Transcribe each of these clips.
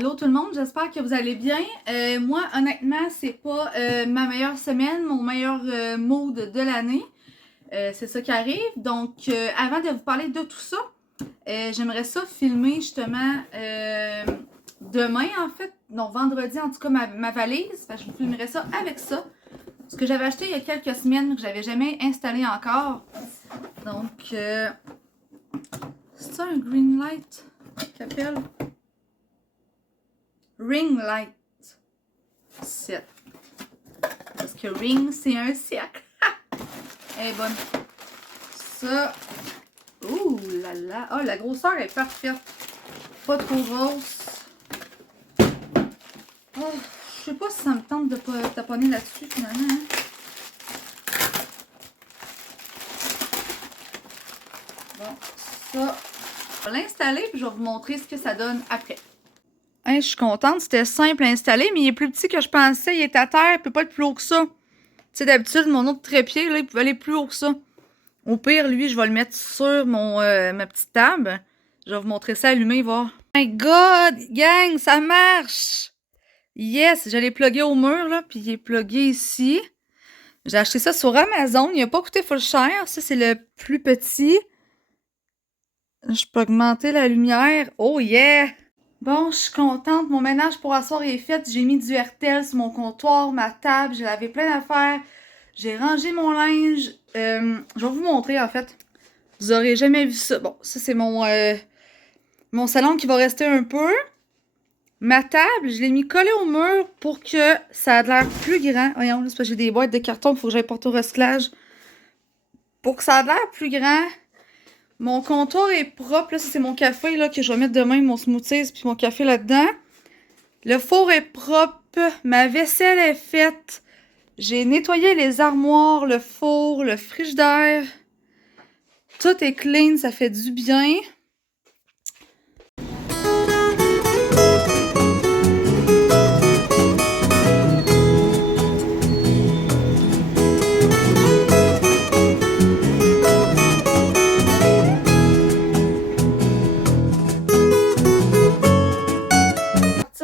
Allô tout le monde, j'espère que vous allez bien. Moi, honnêtement, c'est pas ma meilleure semaine, mon meilleur mood de l'année. C'est ça qui arrive. Donc, avant de vous parler de tout ça, j'aimerais ça filmer justement demain, en fait. Non, vendredi, en tout cas, ma valise. Fait que je vous filmerai ça avec ça. Ce que j'avais acheté il y a quelques semaines, que j'avais jamais installé encore. Donc, c'est ça un green light qui appelle? Ring light set. Parce que ring, c'est un cercle. Elle est bonne. Ça. Ouh là là. Ah, la grosseur est parfaite. Pas trop grosse. Oh, je sais pas si ça me tente de pas taponner là-dessus finalement. Hein. Bon, ça. Je vais l'installer puis je vais vous montrer ce que ça donne après. Hey, je suis contente, c'était simple à installer, mais il est plus petit que je pensais. Il est à terre, il peut pas être plus haut que ça. Tu sais, d'habitude, mon autre trépied, là, il pouvait aller plus haut que ça. Au pire, lui, je vais le mettre sur ma petite table. Je vais vous montrer ça allumé, voir. Oh my god, gang, ça marche! Yes, je l'ai plugué au mur, là, puis il est plugué ici. J'ai acheté ça sur Amazon. Il n'a pas coûté full cher. Ça, c'est le plus petit. Je peux augmenter la lumière. Oh yeah! Bon, je suis contente. Mon ménage pour asseoir est fait. J'ai mis du RTL sur mon comptoir, ma table. J'ai lavé plein d'affaires. J'ai rangé mon linge. Je vais vous montrer, en fait. Vous aurez jamais vu ça. Bon, ça, c'est mon salon qui va rester un peu. Ma table, je l'ai mis collée au mur pour que ça ait l'air plus grand. Voyons, là, c'est parce que j'ai des boîtes de carton qu'il faut que j'aille porter au recyclage. Pour que ça ait l'air plus grand. Mon comptoir est propre. Là, c'est mon café là, que je vais mettre demain, mon smoothies puis mon café là-dedans. Le four est propre. Ma vaisselle est faite. J'ai nettoyé les armoires, le four, le frigidaire. Tout est clean, ça fait du bien.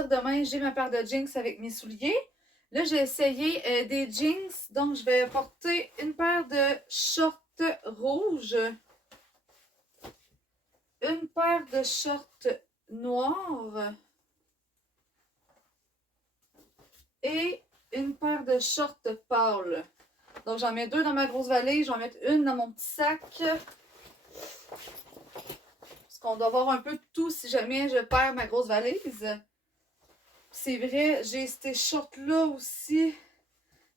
Demain, j'ai ma paire de jeans avec mes souliers. Là, j'ai essayé des jeans. Donc, je vais porter une paire de shorts rouges. Une paire de shorts noirs. Et une paire de shorts pâles. Donc, j'en mets deux dans ma grosse valise. Je vais en mettre une dans mon petit sac. Parce qu'on doit avoir un peu de tout si jamais je perds ma grosse valise. C'est vrai, j'ai ces shorts-là aussi.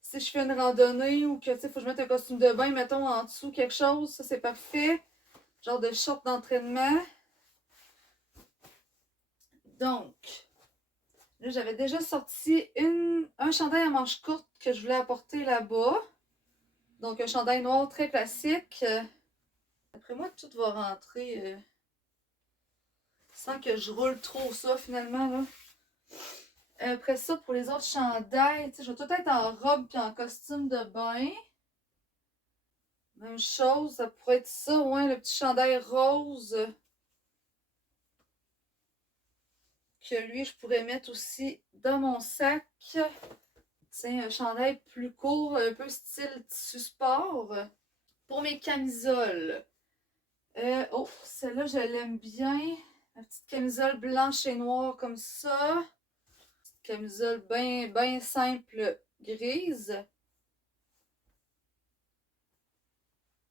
Si je fais une randonnée ou que, tu sais, faut que je mette un costume de bain, mettons, en dessous quelque chose, ça, c'est parfait. Genre de short d'entraînement. Donc, là, j'avais déjà sorti un chandail à manches courtes que je voulais apporter là-bas. Donc, un chandail noir très classique. Après moi, tout va rentrer sans que je roule trop ça, finalement, là. Après ça, pour les autres chandails, je vais tout être en robe puis en costume de bain. Même chose, ça pourrait être ça, ouais, le petit chandail rose. Que lui, je pourrais mettre aussi dans mon sac. C'est un chandail plus court, un peu style tissu sport. Pour mes camisoles. Oh, celle-là, je l'aime bien. La petite camisole blanche et noire comme ça. Camisole bien simple grise.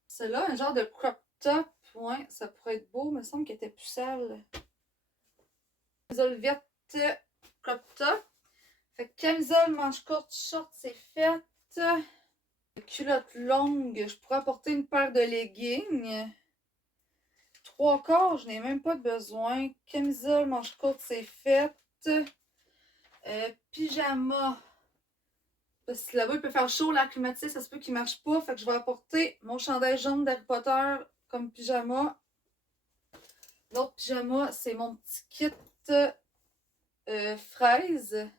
Celle-là, un genre de crop top. Ouais, ça pourrait être beau, mais il me semble qu'elle était plus sale. Camisole verte crop top. Fait que camisole, manche courte, short, c'est fait. Culotte longue, je pourrais apporter une paire de leggings. Trois quarts, je n'ai même pas besoin. Camisole, manche courte, c'est fait. Pyjama. Parce que là-bas, il peut faire chaud, l'air climatisé, ça se peut qu'il ne marche pas. Fait que je vais apporter mon chandail jaune d'Harry Potter comme pyjama. L'autre pyjama, c'est mon petit kit fraise.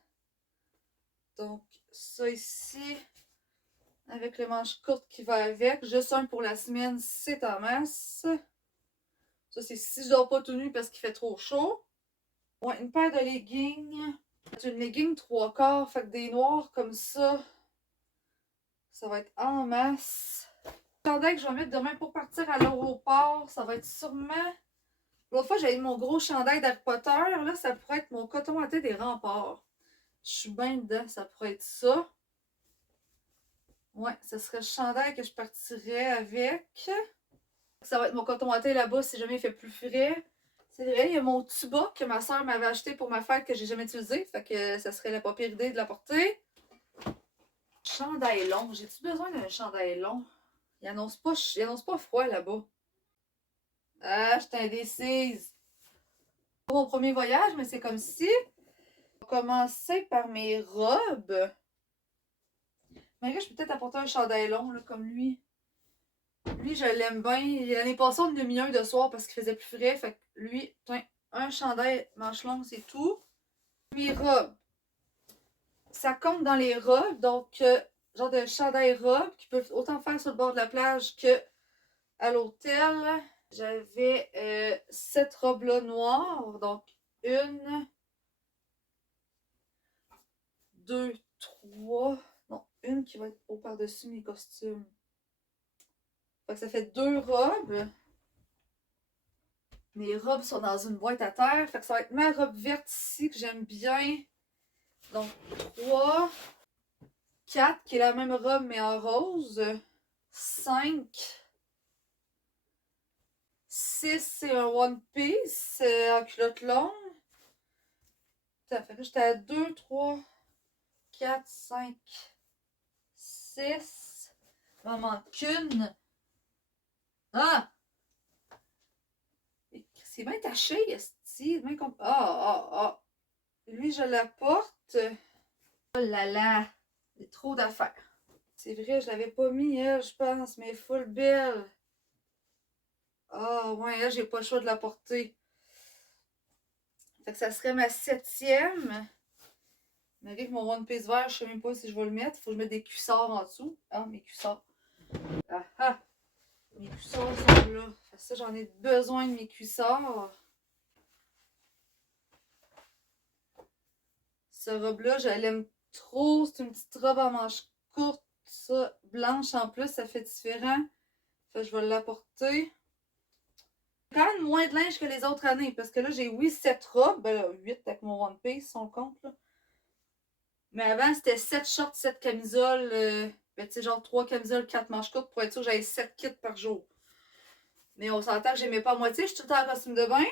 Donc, ça ici, avec le manche courte qui va avec. Juste un pour la semaine, c'est en masse. Ça, c'est si je dors pas tout nu parce qu'il fait trop chaud. Ouais, une paire de leggings. C'est une legging 3/4, fait que des noirs comme ça. Ça va être en masse. Le chandail que je vais mettre demain pour partir à l'aéroport, ça va être sûrement... L'autre fois, j'avais mon gros chandail d'Harry Potter. Là, ça pourrait être mon coton à thé des remparts. Je suis bien dedans, ça pourrait être ça. Ouais, ce serait le chandail que je partirais avec. Ça va être mon coton à thé là-bas si jamais il fait plus frais. C'est vrai, il y a mon tuba que ma soeur m'avait acheté pour ma fête que j'ai jamais utilisé. Fait que ça serait la pas pire idée de la porter. Chandail long. J'ai-tu besoin d'un chandail long? Il annonce pas froid là-bas. Ah, je suis indécise. Pas mon premier voyage, mais c'est comme si. On va commencer par mes robes. Mais là, je peux peut-être apporter un chandail long, là, comme lui. Lui, je l'aime bien. L'année passée, on en a mis un de soir parce qu'il faisait plus frais. Fait que lui, tiens, un chandail manche longue, c'est tout. Mes robes. Ça compte dans les robes, donc genre de chandail robe qui peuvent autant faire sur le bord de la plage que à l'hôtel. J'avais cette robe-là noire, donc une, deux, trois. Non, une qui va être au par-dessus mes costumes. Fait que ça fait deux robes. Mes robes sont dans une boîte à terre. Fait que ça va être ma robe verte ici que j'aime bien. Donc 3, 4 qui est la même robe mais en rose. 5, 6 c'est un One Piece en culotte longue. Ça fait que j'étais à 2, 3, 4, 5, 6. Il m'en manque une. Ah! C'est bien taché, esti. Bien comme... Ah. Lui, je la porte. Oh là là. Il y a trop d'affaires. C'est vrai, je l'avais pas mis, elle, je pense, mais full belle. Ah, ouais, elle, j'ai pas le choix de la porter. Fait que ça serait ma 7e. Mais avec mon One Piece vert, je sais même pas si je vais le mettre. Faut que je mette des cuissards en dessous. Ah, mes cuissards. Ah ah! Mes cuissards sont là. Fait que ça, j'en ai besoin de mes cuissards. Cette robe-là, je l'aime trop. C'est une petite robe à manches courtes, ça, blanche en plus, ça fait différent. Fait que je vais l'apporter. Quand même moins de linge que les autres années, parce que là, j'ai, oui, 7 robes. Ben là, 8 avec mon One Piece, si on compte, là. Mais avant, c'était 7 shorts, 7 camisoles. Ben, tu sais, genre 3 camisoles, 4 manches courtes pour être sûr que j'avais 7 kits par jour. Mais on s'entend que j'aimais pas à moitié. Je suis tout le temps en costume de bain.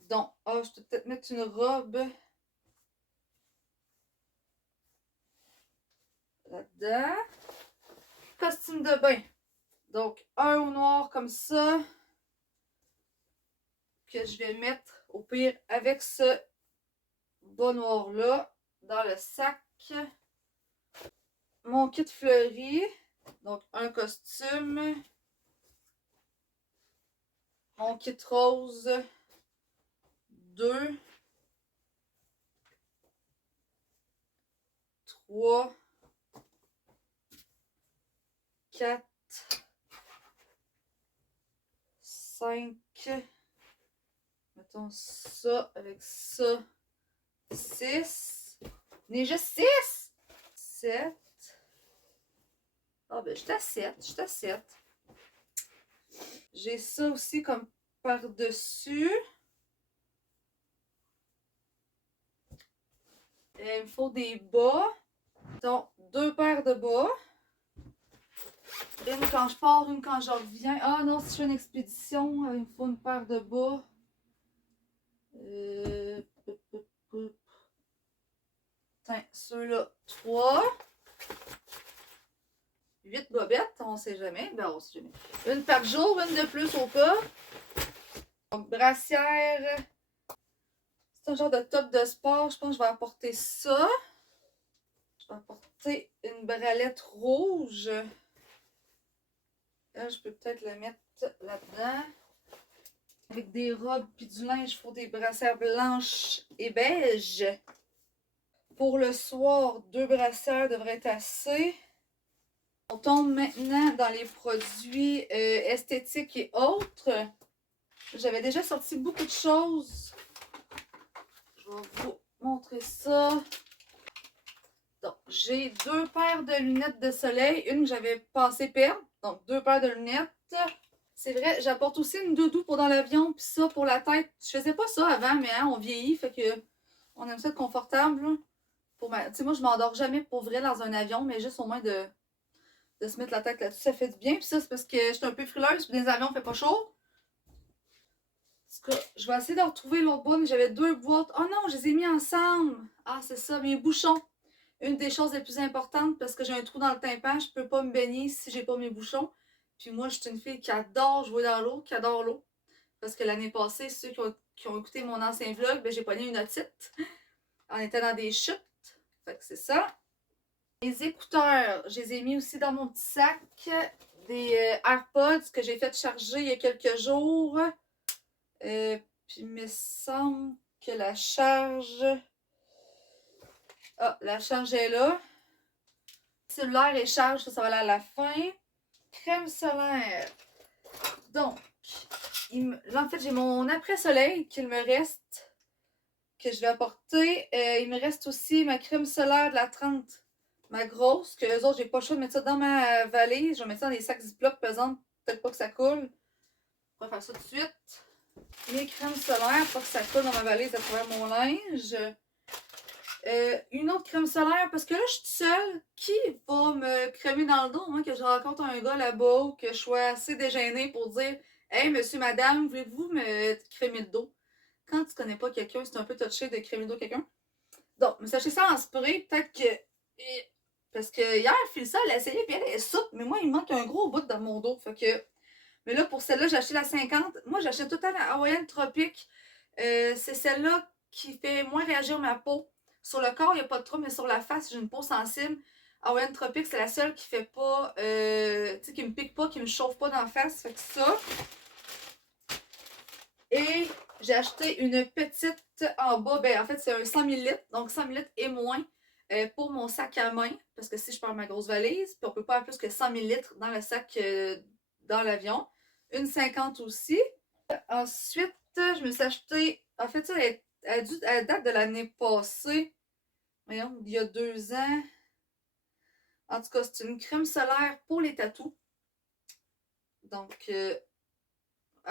Donc, je peux peut-être mettre une robe là-dedans. Costume de bain. Donc, un au noir comme ça. Que je vais mettre au pire avec ce bas noir-là dans le sac. Mon kit fleuri. Donc, un costume. Mon kit rose. 2. 3. 4. 5. Mettons ça avec ça. 6. On est juste 6. 7. Ah ben, j'étais à 7. J'étais à 7. J'ai ça aussi comme par-dessus. Il me faut des bas. Donc, 2 paires de bas. Une quand je pars, une quand je reviens. Ah non, si je fais une expédition, il me faut une paire de bas. Tiens, ceux-là, 3. 8 bobettes, on sait jamais. Ben, on sait jamais. Une par jour, une de plus au cas. Donc, brassière. C'est un genre de top de sport. Je pense que je vais apporter ça. Je vais apporter une bralette rouge. Là, je peux peut-être la mettre là-dedans. Avec des robes puis du linge, il faut des brassières blanches et beige. Pour le soir, 2 brassières devraient être assez. On tombe maintenant dans les produits esthétiques et autres. J'avais déjà sorti beaucoup de choses je vais vous montrer ça. Donc, j'ai 2 paires de lunettes de soleil. Une que j'avais pensé perdre. Donc, 2 paires de lunettes. C'est vrai, j'apporte aussi une doudou pour dans l'avion. Puis ça, pour la tête. Je faisais pas ça avant, mais hein, on vieillit. Fait que on aime ça être confortable. Tu sais, moi, je m'endors jamais pour vrai dans un avion, mais juste au moins de se mettre la tête là-dessus, ça fait du bien. Puis ça, c'est parce que je suis un peu frileuse. Puis dans les avions, il fait pas chaud. En tout cas, je vais essayer de retrouver l'autre boîte, mais j'avais 2 boîtes. Oh non, je les ai mis ensemble. Ah, c'est ça, mes bouchons. Une des choses les plus importantes, parce que j'ai un trou dans le tympan, je peux pas me baigner si j'ai pas mes bouchons. Puis moi, je suis une fille qui adore jouer dans l'eau, qui adore l'eau. Parce que l'année passée, ceux qui ont écouté mon ancien vlog, ben, j'ai pogné une otite. On était dans des chutes. Fait que c'est ça. Les écouteurs, je les ai mis aussi dans mon petit sac. Des AirPods que j'ai fait charger il y a quelques jours. Puis il me semble que la charge... Ah, la charge est là. Cellulaire et charge, ça va aller à la fin. Crème solaire. Donc, là, en fait, j'ai mon après-soleil qu'il me reste, que je vais apporter. Il me reste aussi ma crème solaire de la 30, ma grosse, que eux autres, j'ai pas le choix de mettre ça dans ma valise. Je vais mettre ça dans des sacs Ziploc pesants, peut-être pas que ça coule. On va faire ça tout de suite. Mes crèmes solaires, pas que ça coule dans ma valise à travers mon linge. Une autre crème solaire, parce que là, je suis toute seule. Qui va me crémer dans le dos, moi, que je rencontre un gars là-bas ou que je sois assez déjeunée pour dire Hey, monsieur, madame, voulez-vous me crémer le dos? Quand tu connais pas quelqu'un, c'est un peu touché de crémer le dos à quelqu'un. Donc, me sachez ça en spray, peut-être que. Parce que hier, Philissa, elle a essayé, puis elle est souple, mais moi, il me manque un gros bout dans mon dos. Fait que. Mais là, pour celle-là, j'ai acheté la 50. Moi, j'achète tout le temps la Hawaiian Tropique. C'est celle-là qui fait moins réagir ma peau. Sur le corps, il n'y a pas de trouble, mais sur la face, j'ai une peau sensible. Hawaiian Tropique, c'est la seule qui fait pas, tu sais, qui me pique pas, qui me chauffe pas dans la face. Fait que ça. Et j'ai acheté une petite en bas. Ben, en fait, c'est un 100 ml, donc 100 ml et moins pour mon sac à main. Parce que si je perds ma grosse valise, puis on peut pas avoir plus que 100 ml dans le sac dans l'avion. Une 50 aussi. Ensuite, je me suis acheté. En fait, ça, elle date de l'année passée. Voyons, il y a 2 ans. En tout cas, c'est une crème solaire pour les tatous. Donc, elle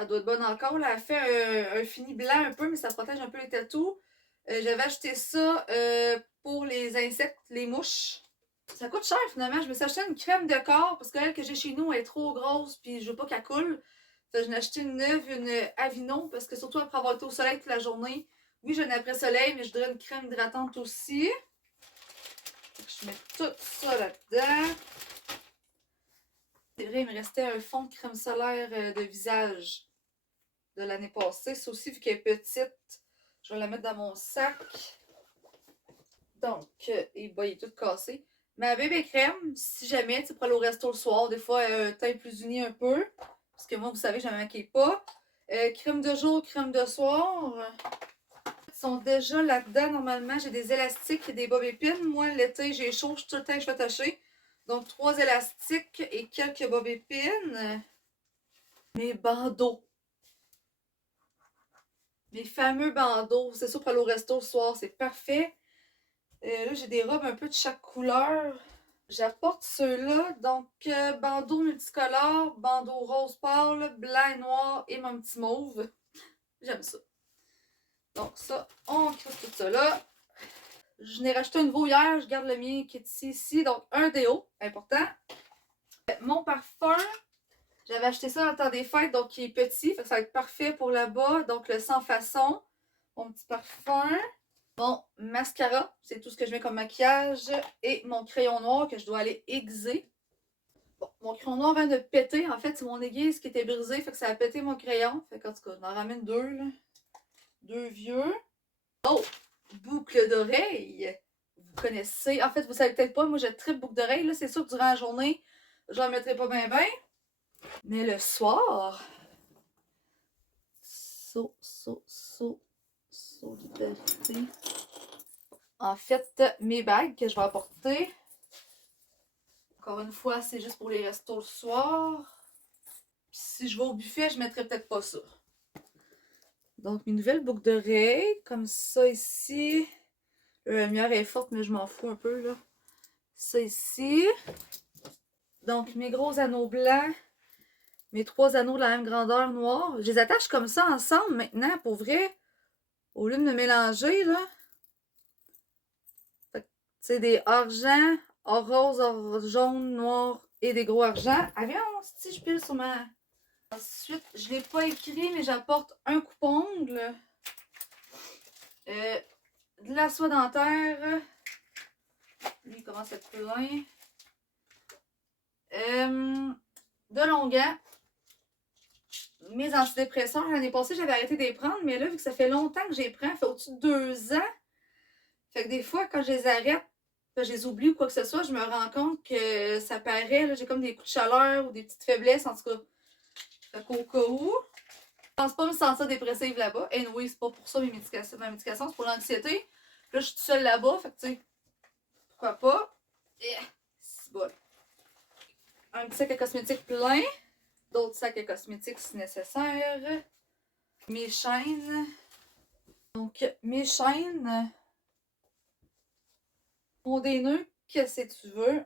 doit être bonne encore. Là, elle fait un fini blanc un peu, mais ça protège un peu les tatous. J'avais acheté ça pour les insectes, les mouches. Ça coûte cher finalement. Je me suis acheté une crème de corps parce que celle que j'ai chez nous elle est trop grosse puis je veux pas qu'elle coule. Fait que j'en ai acheté une neuve, une Avino, parce que surtout après avoir été au soleil toute la journée. Oui, j'ai une après-soleil, mais je voudrais une crème hydratante aussi. Je mets tout ça là-dedans. C'est vrai, il me restait un fond de crème solaire de visage de l'année passée. Ça aussi, vu qu'elle est petite, je vais la mettre dans mon sac. Donc, il est tout cassé. Ma bébé crème, si jamais, tu sais, pour aller au resto le soir, des fois, un teint plus uni un peu. Parce que moi, vous savez, je ne me maquille pas. Crème de jour, crème de soir. Ils sont déjà là-dedans, normalement. J'ai des élastiques et des bob épines. Moi, l'été, j'ai chaud, je suis tout le temps je suis attachée. Donc, 3 élastiques et quelques bob épines. Mes bandeaux. Mes fameux bandeaux. C'est sûr, pour aller au resto le soir, c'est parfait. Là, j'ai des robes un peu de chaque couleur. J'apporte ceux-là. Donc, bandeau multicolore, bandeau rose pâle, blanc et noir et mon petit mauve. J'aime ça. Donc, ça, on crisse tout ça là. Je n'ai racheté un nouveau hier. Je garde le mien qui est ici. Donc, un déo, important. Mon parfum, j'avais acheté ça dans le temps des fêtes, donc qui est petit. Fait que ça va être parfait pour là-bas. Donc, le sans façon. Mon petit parfum. Mon mascara, c'est tout ce que je mets comme maquillage. Et mon crayon noir que je dois aller aiguiser. Bon, mon crayon noir vient de péter. En fait, c'est mon aiguise qui était brisée. Fait que ça a pété mon crayon. Fait qu'en tout cas, je m'en ramène 2, là. 2 vieux. Oh! Boucle d'oreille. Vous connaissez. En fait, vous savez peut-être pas, moi, je tripe boucle d'oreille. Là, c'est sûr que durant la journée, je n'en mettrai pas bien. Mais le soir. Solidarité. En fait, mes bagues que je vais apporter. Encore une fois, c'est juste pour les restos le soir. Puis si je vais au buffet, je mettrai peut-être pas ça. Donc, mes nouvelles boucles d'oreilles, comme ça ici. La lumière est forte, mais je m'en fous un peu, là. Ça ici. Donc, mes gros anneaux blancs. Mes 3 anneaux de la même grandeur noire. Je les attache comme ça ensemble maintenant, pour vrai. Au lieu de me mélanger, là. Fait que, tu sais, des argent, or rose, or jaune, noir et des gros argent. Ah, viens, si je pile sur ma... Ensuite, je l'ai pas écrit, mais j'apporte un coupe-ongle. De la soie dentaire. Lui, il commence à être plein. De longuant. Mes antidépresseurs, l'année passée, j'avais arrêté de les prendre, mais là, vu que ça fait longtemps que je les prends, ça fait au-dessus de 2 ans. Fait que des fois, quand je les arrête, je les oublie ou quoi que ce soit, je me rends compte que ça paraît, j'ai comme des coups de chaleur ou des petites faiblesses, en tout cas. Fait qu'au cas où, je pense pas me sentir dépressive là-bas. Et oui, c'est pas pour ça mes médications. Ma médication, c'est pour l'anxiété. Là, je suis toute seule là-bas, fait que tu sais, pourquoi pas. C'est bon. Un petit sac à cosmétiques plein. D'autres sacs à cosmétiques si nécessaire. Mes chaînes. Donc, mes chaînes. Mon des nœuds, qu'est-ce que tu veux?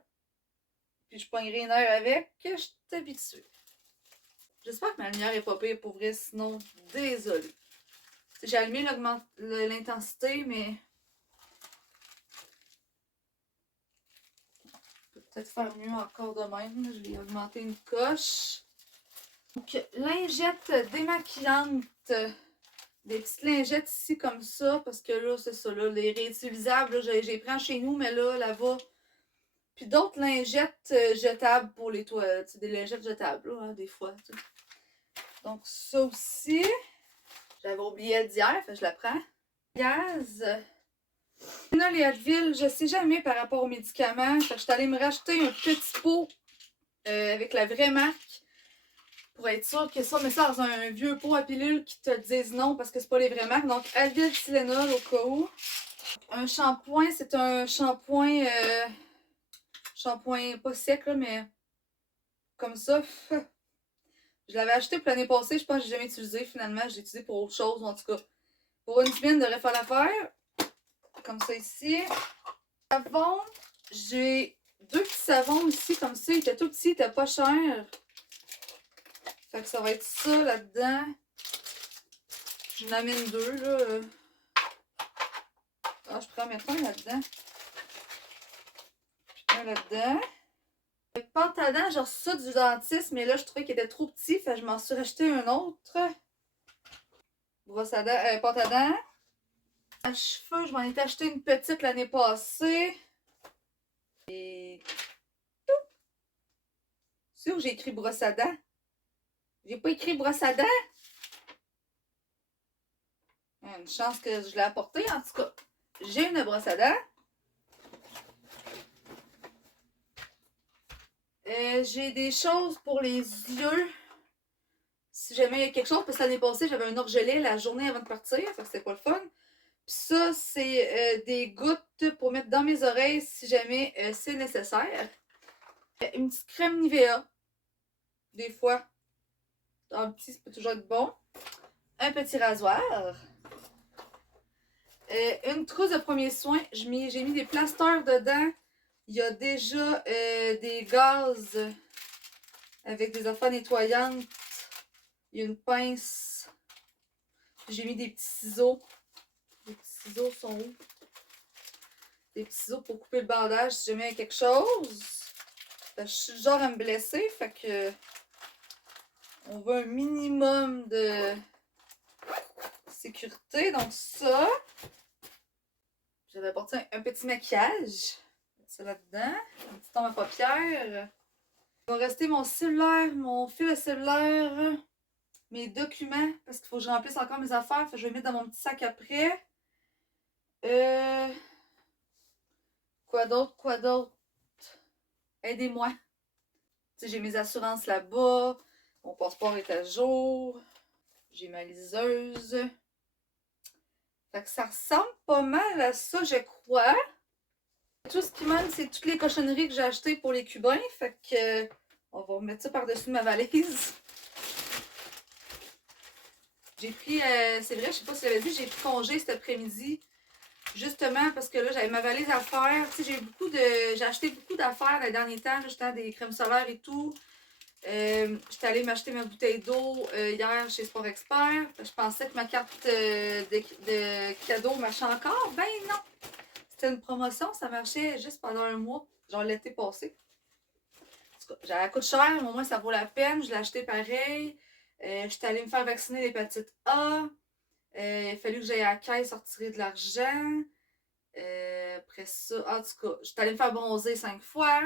Puis je pognerai une heure avec, je t'habitue. J'espère que ma lumière est pas pire pour vrai, sinon, désolé. J'ai allumé l'intensité, mais... Peut-être faire mieux encore de même. Je vais augmenter une coche. Donc, lingette démaquillante. Des petites lingettes ici comme ça, parce que là, c'est ça, là, les réutilisables, là, j'ai pris chez nous, mais là-bas. Puis d'autres lingettes jetables pour les toilettes. C'est des lingettes jetables, là, hein, des fois. T'sais. Donc, ça aussi. J'avais oublié d'hier, fait que je la prends. Gaz. Là, les Advil, je sais jamais par rapport aux médicaments. Fait que je suis allée me racheter un petit pot avec la vraie marque. Pour être sûr que ça, mais ça dans un vieux pot à pilules qui te disent non parce que c'est pas les vraies marques. Donc, Advil Tylenol au cas où. Un shampoing, c'est un shampoing... shampoing pas sec, là, mais comme ça. Je l'avais acheté pour l'année passée, je pense que j'ai jamais utilisé finalement. Je l'ai utilisé pour autre chose, en tout cas. Pour une semaine, de faire l'affaire. Comme ça ici. Savon, j'ai 2 petits savons ici, comme ça. Ils étaient tout petits, ils étaient pas chers. Fait que ça va être ça là-dedans. Je en amène 2, là. Ah, je pourrais en mettre un là-dedans. Puis un là-dedans. Le pâte à dents, j'ai reçu ça du dentiste, mais là, je trouvais qu'il était trop petit. Fait que je m'en suis racheté un autre. Brosse à dents, pâte à dents. À cheveux, je m'en ai acheté une petite l'année passée. Et... Sûr, j'ai écrit brosse à dents. J'ai pas écrit brosse à dents. Une chance que je l'ai apporté, en tout cas. J'ai une brosse à dents. J'ai des choses pour les yeux. Si jamais il y a quelque chose, parce que l'année passée, j'avais un orgelet la journée avant de partir. Fait que c'était pas le fun. Puis ça, c'est des gouttes pour mettre dans mes oreilles si jamais c'est nécessaire. Une petite crème Nivea. Des fois. Dans le petit, ça peut toujours être bon. Un petit rasoir. Une trousse de premiers soins. J'ai mis des plasters dedans. Il y a déjà des gaz avec des affaires nettoyantes. Il y a une pince. J'ai mis des petits ciseaux. Les petits ciseaux sont où? Des petits ciseaux pour couper le bandage si jamais il y a quelque chose. Je suis du genre à me blesser. Fait que on veut un minimum de sécurité. Donc ça. J'avais apporté un petit maquillage. Ça là-dedans. Un petit tombe à paupières. Il va rester mon cellulaire, mon fil à cellulaire, mes documents, parce qu'il faut que je remplisse encore mes affaires. Fait que je vais les mettre dans mon petit sac après. Quoi d'autre? Quoi d'autre? Aidez-moi. Tu sais, j'ai mes assurances là-bas. Mon passeport est à jour. J'ai ma liseuse. Fait que ça ressemble pas mal à ça, je crois. Tout ce qui manque, c'est toutes les cochonneries que j'ai achetées pour les Cubains. Fait que on va remettre ça par-dessus ma valise. J'ai pris, c'est vrai, je sais pas si j'avais dit, j'ai pris congé cet après-midi. Justement parce que là, j'avais ma valise à faire. Tu sais, j'ai acheté beaucoup d'affaires les derniers temps. J'étais des crèmes solaires et tout. J'étais allée m'acheter ma bouteille d'eau hier chez Sport Expert. Je pensais que ma carte de cadeau marchait encore. Ben non! C'était une promotion, ça marchait juste pendant un mois, genre l'été passé. Elle coûte cher, mais au moins ça vaut la peine. Je l'ai acheté pareil. J'étais allée me faire vacciner l'hépatite A. Il a fallu que j'aille à la caisse retirer de l'argent. Après ça, en tout cas, j'étais allée me faire bronzer 5 fois.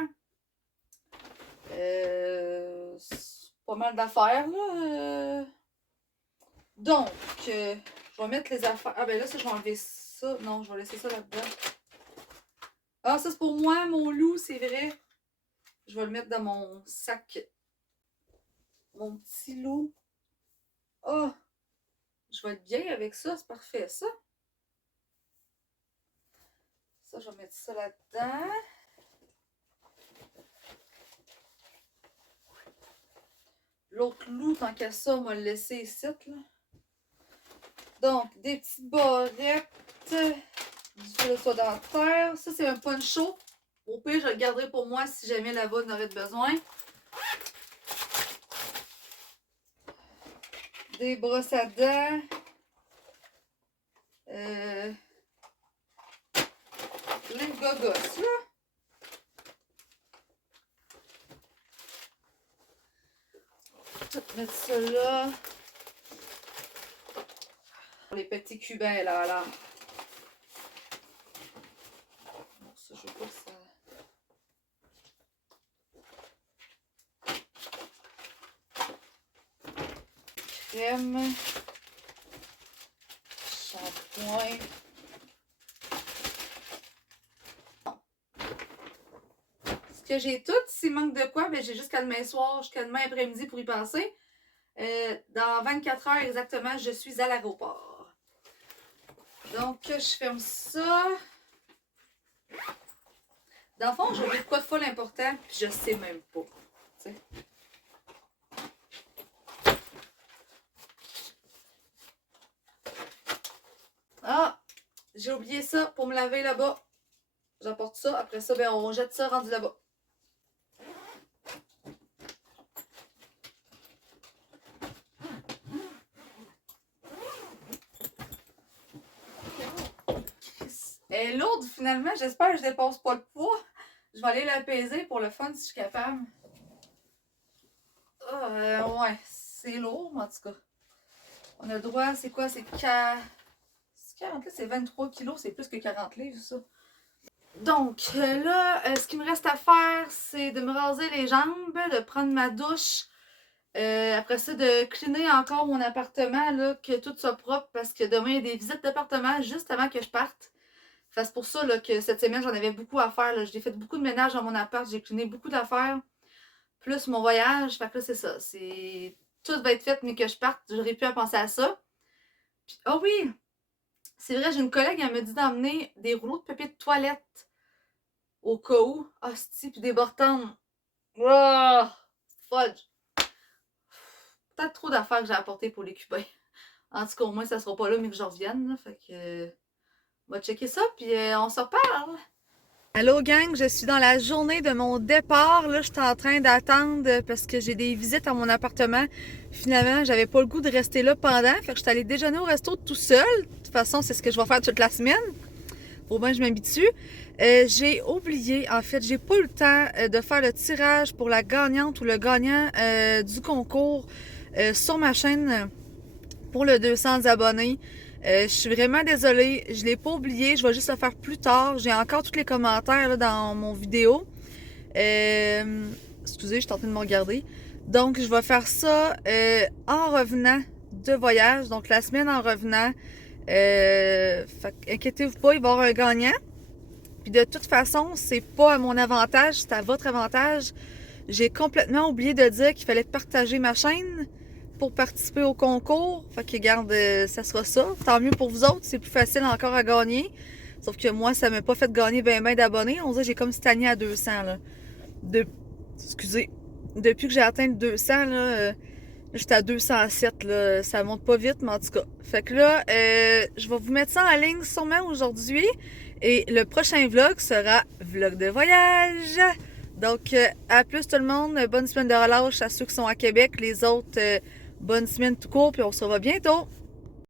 C'est pas mal d'affaires, là. Donc, je vais mettre les affaires. Ah, ben là, ça, je vais enlever ça. Non, je vais laisser ça là-dedans. Ah, ça, c'est pour moi, mon loup, c'est vrai. Je vais le mettre dans mon sac. Mon petit loup. Oh, je vais être bien avec ça, c'est parfait, ça. Ça, je vais mettre ça là-dedans. L'autre loup, tant qu'à ça, on va le laisser ici, là. Donc, des petites barrettes, du fil soie dentaire. Ça, c'est un poncho. Au pire, je le garderai pour moi si jamais là-bas on aurait besoin. Des brosses à dents. Les gogos, là. Tout mettre ça là. Les petits cubains, là. Bon, ça, je veux pas que ça... Crème. Shampoing. Ce que j'ai tout, s'il manque de quoi, ben j'ai jusqu'à demain soir, jusqu'à demain après-midi pour y penser. Dans 24 heures exactement, je suis à l'aéroport. Donc, je ferme ça. Dans le fond, j'ai oublié de quoi de folle important, puis je sais même pas. T'sais. Ah! J'ai oublié ça pour me laver là-bas. J'emporte ça. Après ça, ben, on jette ça rendu là-bas. Elle est lourde finalement. J'espère que je dépasse pas le poids. Je vais aller la peser pour le fun si je suis capable. Ouais, c'est lourd, mais en tout cas. On a le droit, c'est quoi? C'est 40 livres, c'est 23 kilos, c'est plus que 40 livres, ça. Donc là, ce qu'il me reste à faire, c'est de me raser les jambes, de prendre ma douche. Après ça, de cleaner encore mon appartement, là, que tout soit propre, parce que demain, il y a des visites d'appartement juste avant que je parte. C'est pour ça là, que cette semaine, j'en avais beaucoup à faire. J'ai fait beaucoup de ménage dans mon appart, j'ai cleané beaucoup d'affaires, plus mon voyage. Fait que là, c'est ça. Tout va être fait, mais que je parte, j'aurais pu à penser à ça. Puis, oh oui! C'est vrai, j'ai une collègue, elle me dit d'emmener des rouleaux de papier de toilette au cas où. Hostie, puis des bortons. Oh, fudge! Peut-être trop d'affaires que j'ai apportées pour les cubains. En tout cas, au moins, ça sera pas là, mais que je revienne. Là, fait que... on va checker ça, puis on se reparle. Allô gang, je suis dans la journée de mon départ. Là, je suis en train d'attendre parce que j'ai des visites à mon appartement. Finalement, j'avais pas le goût de rester là pendant. Fait que je suis allée déjeuner au resto tout seul. De toute façon, c'est ce que je vais faire toute la semaine. Au moins, je m'habitue. J'ai oublié, en fait, j'ai pas eu le temps de faire le tirage pour la gagnante ou le gagnant du concours sur ma chaîne pour le 200 abonnés. Je suis vraiment désolée, je l'ai pas oublié, je vais juste le faire plus tard. J'ai encore tous les commentaires là, dans mon vidéo. Excusez, je suis en train de me regarder. Donc, je vais faire ça en revenant de voyage, donc la semaine en revenant. Inquiétez-vous pas, il va y avoir un gagnant. Puis de toute façon, c'est pas à mon avantage, c'est à votre avantage. J'ai complètement oublié de dire qu'il fallait partager ma chaîne pour participer au concours. Fait que regarde, ça sera ça. Tant mieux pour vous autres, c'est plus facile encore à gagner. Sauf que moi, ça m'a pas fait gagner ben d'abonnés. On dirait que j'ai comme stagné à 200 là. Excusez. Depuis que j'ai atteint le 200 là, J'étais à 207, là. Ça monte pas vite, mais en tout cas. Fait que là, je vais vous mettre ça en ligne sûrement aujourd'hui. Et le prochain vlog sera vlog de voyage. Donc, à plus tout le monde. Bonne semaine de relâche à ceux qui sont à Québec. Les autres, bonne semaine tout court. Puis on se revoit bientôt.